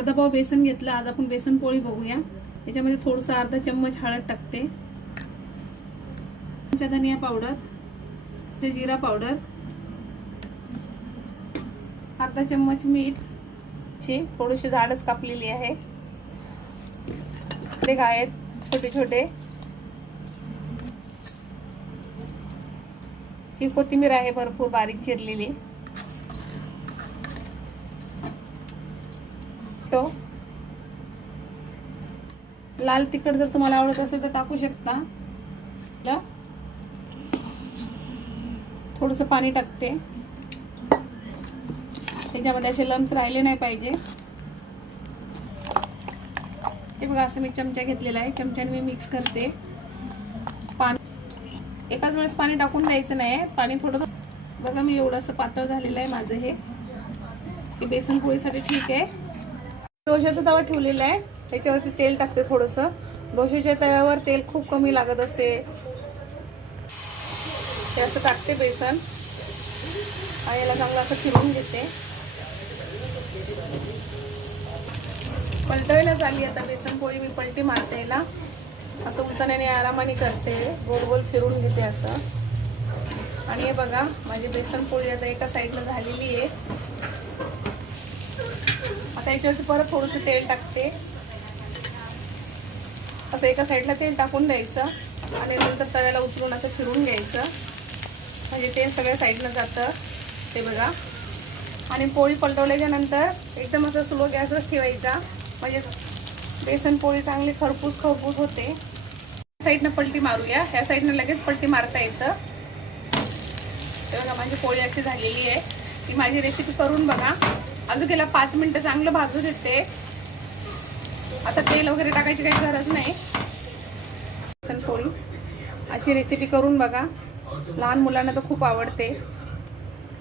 अर्धा पाव बेसन घेतलं. आज आपण बेसन पोळी बघूया. याच्यामध्ये थोडंसं अर्धा चम्मच हळद टाकते, धनिया पावडर, जिरा पावडर, अर्धा चम्मच मीठ, थोडेसे झाडच कापलेली आहे, ते आहेत छोटे छोटे, ही कोथिंबीर आहे भरपूर बारीक चिरलेली, लाल तिखट जर तुम्हाला आवडत असेल तर टाकू शकता. थोडंसं पाणी टाकते, त्याच्यामध्ये असे लम्स राहिले नाही पाहिजे. हे बघा असं मी चमचा घेतलेला आहे, चमच्याने मी मिक्स करते. पाणी एकाच वेळेस पाणी टाकून द्यायचं नाही, पाणी थोडं बघा. मी एवढंसं पातळ झालेलं आहे माझं हे बेसन पोळीसाठी ठीक आहे. डोशाचा तवा ठेवलेला आहे, त्याच्यावरती तेल टाकते थोडंसं. डोशाच्या तव्यावर तेल खूप कमी लागत असते. हे असं टाकते बेसन आणि याला चांगलं असं फिरवून घेते. पलटवायला झाली आता बेसन पोळी. मी पलटी मारते ना, असं उलटण्याने आरामाने करते, गोल गोल फिरून घेते असं. आणि हे बघा माझी बेसन पोळी आता एका साईडला झालेली आहे. आता याच्यावरती परत थोडंसं तेल टाकते, असं एका साईडला तेल टाकून द्यायचं आणि नंतर तव्याला उचलून असं फिरून घ्यायचं, म्हणजे तेल सगळ्या साईडनं जातं. ते बघा. आणि पोळी पलटवल्याच्या नंतर एकदम असं स्लो गॅसच ठेवायचा, म्हणजे बेसन पोळी चांगली खरपूस खरपूस होते. साईडनं पलटी मारूया, ह्या साईडनं लगेच पलटी मारता येतं. ते बघा माझी पोळी अशी झालेली आहे. ती माझी रेसिपी करून बघा. अजून गेला 5 मिनिटं चांगलं भाजू देते. आता तेल वगैरे टाकायची काही गरज नाही. बेसन पोळी अशी रेसिपी करून बघा, लहान मुलांना तर खूप आवडते.